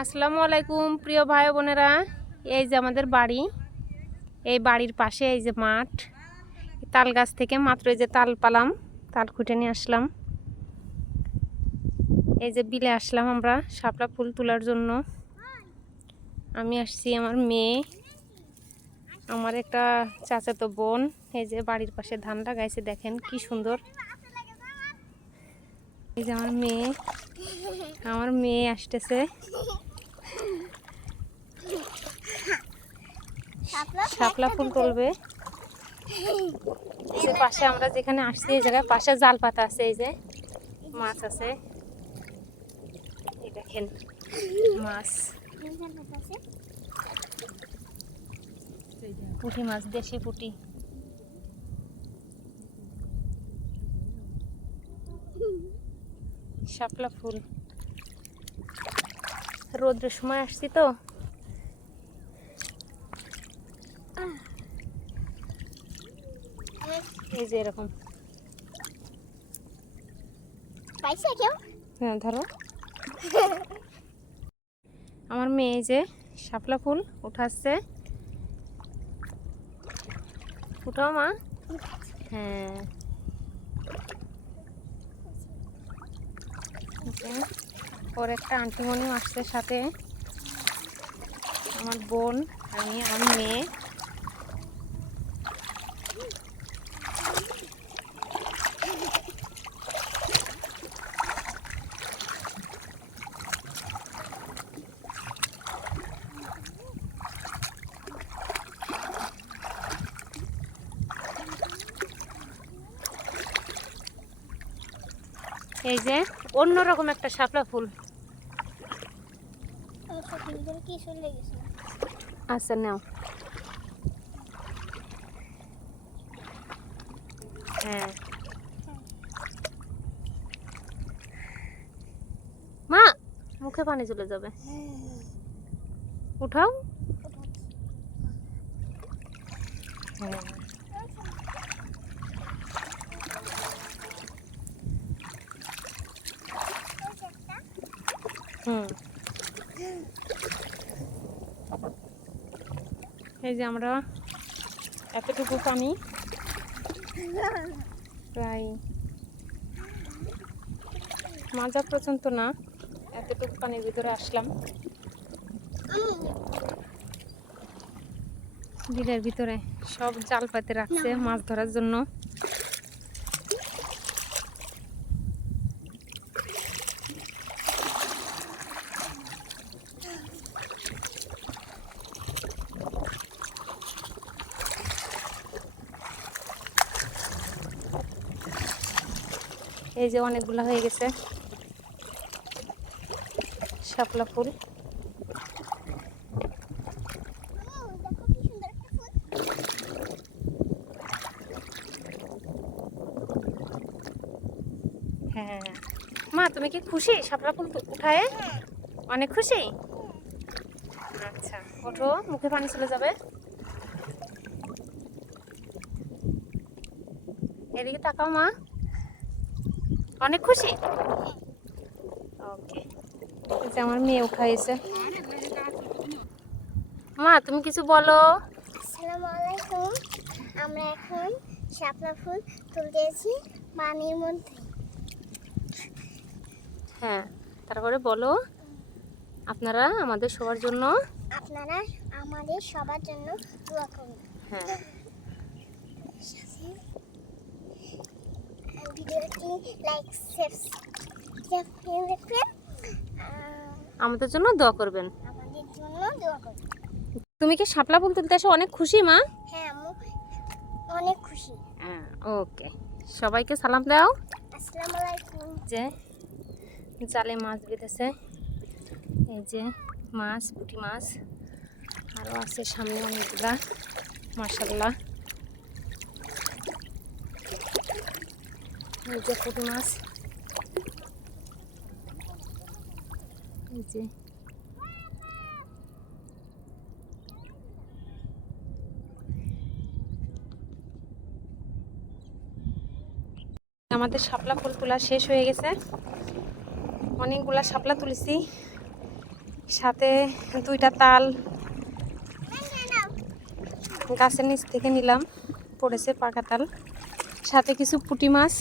আসসালামু আলাইকুম প্রিয় ভাই বোনেরা। এই যে আমাদের বাড়ি, এই বাড়ির পাশে এই যে মাঠ। তাল গাছ থেকে মাত্র এই যে তাল পালাম, তাল খুঁটে নিয়ে আসলাম। এই যে বিলে আসলাম আমরা শাপলা ফুল তোলার জন্য। আমি আসছি, আমার মেয়ে, আমার একটা চাচাতো বোন। এই যে বাড়ির পাশে ধান লাগাইছে, দেখেন কি সুন্দর। এই যে আমার মেয়ে আসতেছে। শাপলা ফুল তুলবে। যে পাশে আমরা যেখানে আসছি এই জায়গায় পাশে জাল পাতা আছে, এই যে মাছ আছে, এই দেখেন মাছ, পুঁটি মাছ, দেশি পুঁটি। শাপলা ফুল রোদ্রের সময় আসছি তো, এই যে এরকম পাইছে কেউ। হ্যাঁ ধরো। আমার মেয়ে যে শাপলা ফুল উঠাচ্ছে। উঠাও মা। হ্যাঁ ওর একটা আন্টিমণিও আসছে সাথে, আমার বোন, আমি, আমার মেয়ে। এই যে অন্যরকম একটা শাপলা ফুল। আচ্ছা নাও। হ্যাঁ মা, মুখে পানি চলে যাবে। উঠাও। হ্যাঁ এই যে আমরা এতটুকু পানি, প্রায় মাজা পর্যন্ত না, এতটুকু পানির ভিতরে আসলাম। বিলের ভিতরে সব জাল পাতে রাখছে মাছ ধরার জন্য। এই যে অনেকগুলো হয়ে গেছে শাপলা ফুল। হ্যাঁ মা, তুমি কি খুশি শাপলা ফুল উঠায়? অনেক খুশি। আচ্ছা ওঠো, মুখে পানি চলে যাবে। এদিকে তাকাও মা, অনেক খুশি। ওকে, যে আমার মেয়ে উঠাইছে। মা তুমি কিছু বলো। আসসালামু আলাইকুম। আমরা এখন শাপলা ফুল তুলতেছি পানির মধ্যে। হ্যাঁ তারপরে বলো, আপনারা আমাদের সবার জন্য দোয়া করুন। হ্যাঁ ভিডিওটি লাইক, সাবস্ক্রাইব আমাদের জন্য দোয়া করবেন। আমাদের জন্য দোয়া করুন। তুমি কি শাপলা ফুল তুলতে এসে অনেক খুশি মা? হ্যাঁ আমি অনেক খুশি। হ্যাঁ ওকে, সবাইকে সালাম দাও। আসসালামু আলাইকুম। যে জালে মাছ বেঁধেছে, এই যে মাছ, পুঁটি মাছ আরও আছে সামনে অনেকগুলা, মাশাআল্লাহ। এই যে পুঁটি মাছ, এই যে আমাদের শাপলা ফুল তোলা শেষ হয়ে গেছে। অনেকগুলা শাপলা তুলেছি, সাথে 2টা তাল গাছের নিচ থেকে নিলাম, পড়েছে পাকা তাল, সাথে কিছু পুঁটি মাছ।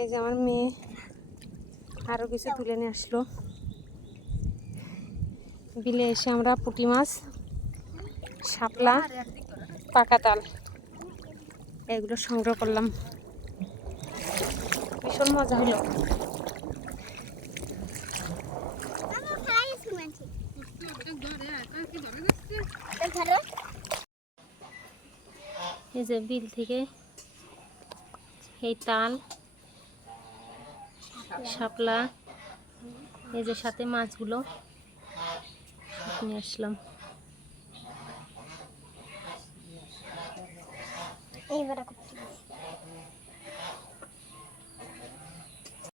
এই যে আমার মেয়ে আরো কিছু তুলে নিয়ে আসলো। বিলে এসে আমরা পুঁটি মাছ, শাপলা, পাকা তাল এগুলো সংগ্রহ করলাম। ভীষণ মজা হলো। এই যে বিল থেকে এই তাল, শাপলা, এই যে সাথে মাছগুলো নিয়ে আসলাম। এইবার